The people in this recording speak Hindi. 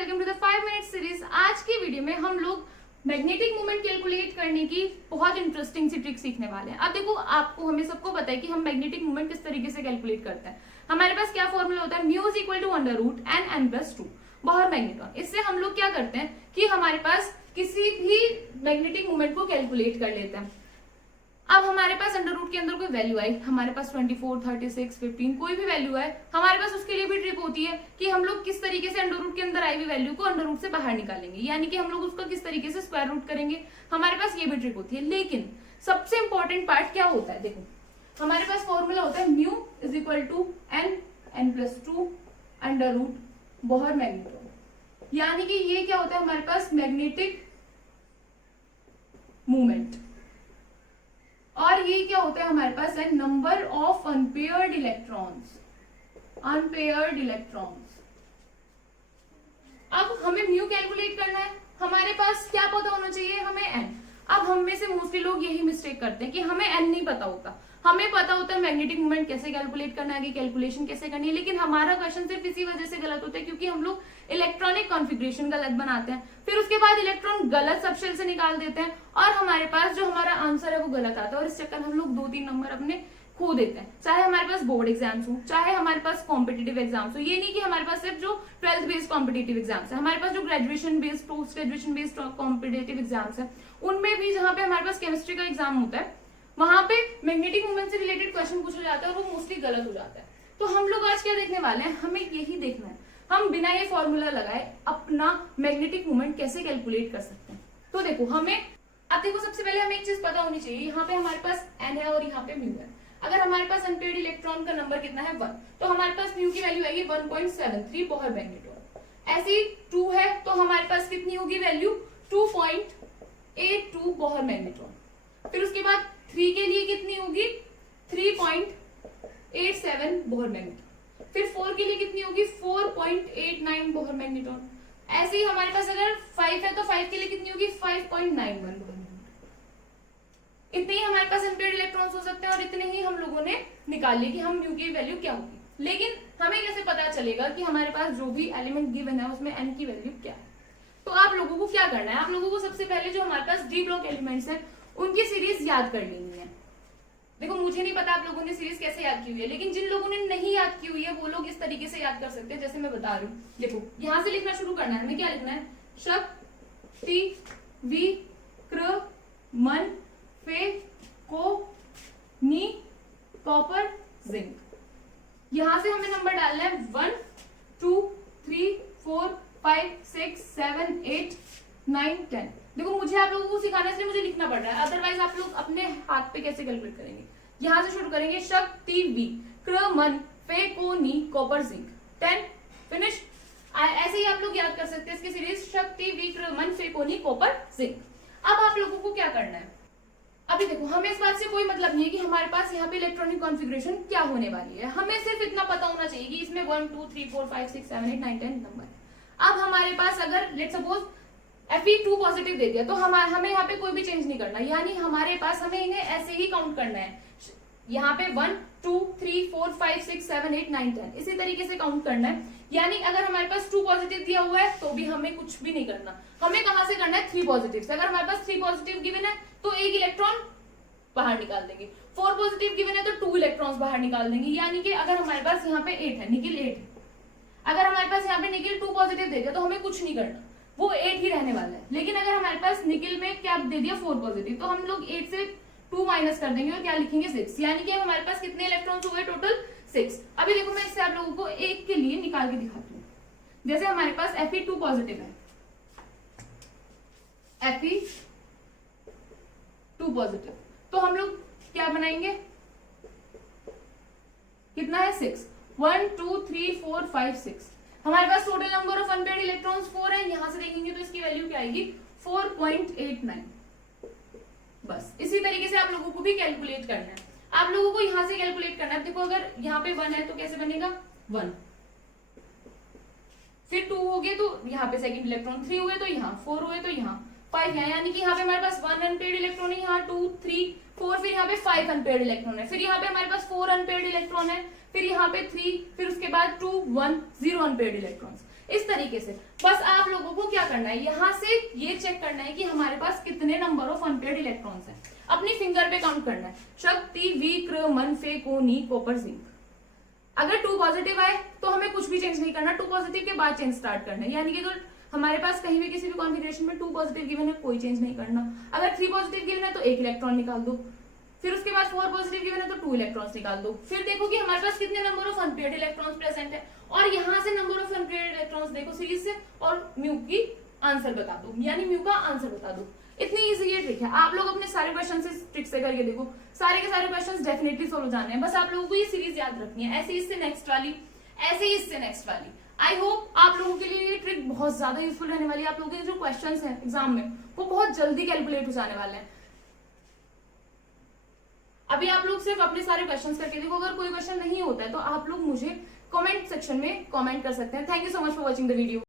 Welcome to the 5 minute series. आज की वीडियो में हम लोग मैग्नेटिक मोमेंट कैलकुलेट करने की बहुत इंटरेस्टिंग सी ट्रिक सीखने वाले हैं। अब देखो, आपको हमें सबको पता है कि हम मैग्नेटिक मोमेंट किस तरीके से कैलकुलेट करते हैं। हमारे पास क्या फॉर्मूला होता है, mu is equal to under root n n plus 2 Bohr magneton. इससे हम लोग क्या करते हैं कि हमारे पास किसी भी मैग्नेटिक मोमेंट को कैलकुलेट कर लेते हैं। अब हमारे पास अंडर रूट के अंदर कोई वैल्यू आई, हमारे पास 24, 36, 15 कोई भी वैल्यू है, हमारे पास उसके लिए भी ट्रिक होती है कि हम लोग किस तरीके से अंडर रूट के अंदर आई हुई वैल्यू को अंडर रूट से बाहर निकालेंगे, यानी कि हम लोग उसका किस तरीके से स्क्वायर रूट करेंगे। हमारे पास ये भी ट्रिक होती है। लेकिन सबसे इंपॉर्टेंट पार्ट क्या होता है, देखो हमारे पास फॉर्मूला होता है mu is equal to n n plus 2 under root Bohr magneton. यानी कि ये क्या होता है, हमारे पास मैग्नेटिक मूवमेंट, और ये क्या होता है हमारे पास है number of unpaired electrons. Unpaired electrons. अब हमें म्यू कैलकुलेट करना है, हमारे पास क्या पता होना चाहिए, हमें एन। अब हम में से मोस्टली लोग यही मिस्टेक करते हैं कि हमें एन नहीं पता होता। हमें पता होता है मैग्नेटिक मोमेंट कैसे कैलकुलेट करना है, कैलकुलेशन कैसे करनी है, लेकिन हमारा क्वेश्चन सिर्फ इसी वजह से गलत होता है क्योंकि हम लोग इलेक्ट्रॉनिक कॉन्फ़िगरेशन गलत बनाते हैं, फिर उसके बाद इलेक्ट्रॉन गलत सबशेल से निकाल देते हैं और हमारे पास जो हमारा आंसर है वो गलत आता है, और इस चक्कर हम लोग 2-3 नंबर अपने खो देते हैं। चाहे हमारे पास बोर्ड एग्जाम्स हो, चाहे हमारे पास कॉम्पिटेटिव एग्जाम्स हो। ये नहीं कि हमारे पास सिर्फ जो 12th बेस्ड कॉम्पिटेटिव एग्जाम्स है, हमारे पास जो graduation based, post graduation based competitive exams है, उनमें भी जहां पे हमारे पास केमिस्ट्री का एग्जाम होता है वहां पे मैग्नेटिक मोमेंट से रिलेटेड क्वेश्चन पूछा जाता है और वो मोस्टली गलत हो जाता है। तो हम लोग आज क्या देखने वाले हैं, हमें यही देखना है हम बिना ये फॉर्मूला लगाए अपना मैग्नेटिक मोमेंट कैसे कैलकुलेट कर सकते हैं। तो देखो अब देखो सबसे पहले हमें एक चीज पता होनी चाहिए, यहाँ पे हमारे पास एन है और यहाँ पे म्यू है। अगर हमारे पास अनपेयर्ड इलेक्ट्रॉन का नंबर कितना है 1, तो हमारे पास म्यू की वैल्यू आएगी 1.73 बोहर मैग्नेटॉन। ऐसी 2 है तो हमारे पास कितनी होगी वैल्यू 2.82 बोहर मैग्नेटॉन। फिर उसके बाद 3 के लिए कितनी होगी 3.87 बोहर मैग्नेटॉन। फिर 4 के लिए कितनी होगी 4.89 बोहर मैग्नेटॉन। ऐसे ही हमारे पास अगर 5 है तो 5 के लिए कितनी होगी 5.91 बोहर मैग्नेटॉन। इतने ही हमारे पास अनपेयर्ड इलेक्ट्रॉन्स हो सकते हैं और इतने ही हम लोगों ने निकाल लिए कि हम म्यू की वैल्यू क्या होगी। लेकिन हमें कैसे पता चलेगा कि हमारे पास जो भी एलिमेंट गिवन है उसमें एन की वैल्यू क्या है। तो आप लोगों को क्या करना है, आप लोगों को सबसे पहले जो हमारे पास डी ब्लॉक एलिमेंट्स हैं उनकी सीरीज याद कर लेनी है। देखो मुझे नहीं पता आप लोगों ने सीरीज कैसे याद की हुई है, लेकिन जिन लोगों ने नहीं याद की हुई है वो लोग इस तरीके से याद कर सकते हैं जैसे मैं बता रही हूँ। देखो यहां से लिखना शुरू करना है, हमें क्या लिखना है, शक्ति विक्र मन फे को नी कॉपर जिंक। यहां से हमें नंबर डालना है 1 2 3 4 5 6 7 8 9 10। देखो मुझे आप लोगों को सिखाना है इसलिए मुझे लिखना पड़ रहा है, अदरवाइज आप लोग अपने हाथ पे कैसे कैलकुलेट करेंगे। यहां से शुरू करेंगे, शक्ति विक्र मन फे को नी कॉपर जिंक 10 फिनिश। ऐसे ही आप लोग याद कर सकते हैं इसकी सीरीज, शक्ति विक्र मन फे को नी कॉपर जिंक। अब आप लोगों को क्या करना है, अभी देखो हमें इस बात से कोई मतलब नहीं है कि हमारे पास यहाँ पे इलेक्ट्रॉनिक कॉन्फ़िगरेशन क्या होने वाली है, हमें सिर्फ इतना पता होना चाहिए कि इसमें 1 2 3 4 5 6 7 8 9 10 नंबर। अब हमारे पास अगर लेट्स सपोज Fe2 पॉजिटिव दे दिया तो हमें यहाँ पे कोई भी चेंज नहीं करना, यानी हमारे पास हमें इन्हें ऐसे ही काउंट करना है। यहाँ पे 1 2 3 4 5 6 7 8 9 10 इसी तरीके से काउंट करना है। यानी अगर हमारे पास 2 पॉजिटिव दिया हुआ है तो भी हमें कुछ भी नहीं करना, हमें कहां से करना है 3 पॉजिटिव से। अगर हमारे पास 3 पॉजिटिव गिवन है तो एक इलेक्ट्रॉन बाहर निकाल देंगे, 4 पॉजिटिव गिवन है तो 2 इलेक्ट्रॉन्स बाहर निकाल देंगे। यानी कि अगर हमारे पास यहाँ पे 8 है, निकिल 8 है, अगर हमारे पास यहाँ पे निकिल 2 पॉजिटिव दे दिया तो हमें कुछ नहीं करना, वो 8 ही रहने वाला है। लेकिन अगर हमारे पास निकिल में क्या दे दिया 4 पॉजिटिव तो हम लोग 8 से 2 माइनस कर देंगे और क्या लिखेंगे 6। यानी कि हमारे पास कितने इलेक्ट्रॉन्स हो गए टोटल 6। अभी देखो मैं इससे आप लोगों को एक के लिए निकाल के दिखाती हूँ। जैसे हमारे पास Fe2 पॉजिटिव है, Fe2 पॉजिटिव, तो हम लोग क्या बनाएंगे, कितना है 6, 1 2 3 4 5 6। हमारे पास total number of unpaired electrons 4 है, यहां से देखेंगे तो इसकी वैल्यू क्या आएगी 4.89। बस इसी तरीके से आप लोगों को भी कैलकुलेट करना है, आप लोगों को यहां से कैलकुलेट करना है। देखो अगर यहाँ पे 1 है तो कैसे बनेगा 1, फिर 2 हो गए तो यहाँ पे सेकंड इलेक्ट्रॉन, 3 हुए तो यहाँ, 4 हुए तो यहाँ, 5 है, यानी कि यहाँ पे हमारे पास 1 अनपेयर्ड इलेक्ट्रॉन है, यहाँ 2 3 4, फिर यहाँ पे 5 अनपेयर्ड इलेक्ट्रॉन है, फिर यहाँ पे हमारे पास 4 अनपेयर्ड इलेक्ट्रॉन है, फिर यहाँ पे 3, फिर उसके बाद 2 1 0 अनपेयर्ड इलेक्ट्रॉन्स। इस तरीके से बस आप लोगों को क्या करना है, यहाँ से ये चेक करना है कि हमारे पास कितने नंबर ऑफ अनपेयर्ड इलेक्ट्रॉन्स हैं। अपनी फिंगर पे काउंट करना है, शक्ति, विक्रमन, फेकोनी, कॉपर, जिंक। अगर 2 पॉजिटिव आए तो हमें कुछ भी चेंज नहीं करना, 2 पॉजिटिव के बाद चेंज स्टार्ट करना है। यानी कि अगर हमारे पास कहीं भी किसी भी कॉन्फिगरेशन में 2 पॉजिटिव गिवन है, कोई चेंज नहीं करना। अगर 3 पॉजिटिव गिवन है तो 1 इलेक्ट्रॉन निकाल दो, फिर उसके बाद 4 पॉजिटिव गिवन है तो 2 इलेक्ट्रॉन्स निकाल दो। फिर देखो कि हमारे पास कितने number of unpaired electrons present है, और यहाँ से नंबर ऑफ अनपेयर्ड इलेक्ट्रॉन्स देखो सीरीज से, और म्यू की आंसर बता दो, यानी म्यू का आंसर बता दो। इतनी इजी ये ट्रिक है। आप लोग अपने सारे क्वेश्चन से ट्रिक से करके देखो, सारे के सारे क्वेश्चंस डेफिनेटली सोल्व जाने हैं। बस आप लोगों को ये सीरीज याद रखनी है, ऐसे इससे नेक्स्ट वाली, ऐसे ही इससे नेक्स्ट वाली। आई होप आप लोगों के लिए ये ट्रिक बहुत ज्यादा यूजफुल रहने वाली है। आप लोगों के जो क्वेश्चंस हैं एग्जाम में वो बहुत जल्दी कैलकुलेट हो जाने वाले हैं। अभी आप लोग सिर्फ अपने सारे क्वेश्चंस करके देखो, अगर कोई क्वेश्चन नहीं होता है तो आप लोग मुझे कमेंट सेक्शन में कमेंट कर सकते हैं। Thank you so much for watching the video.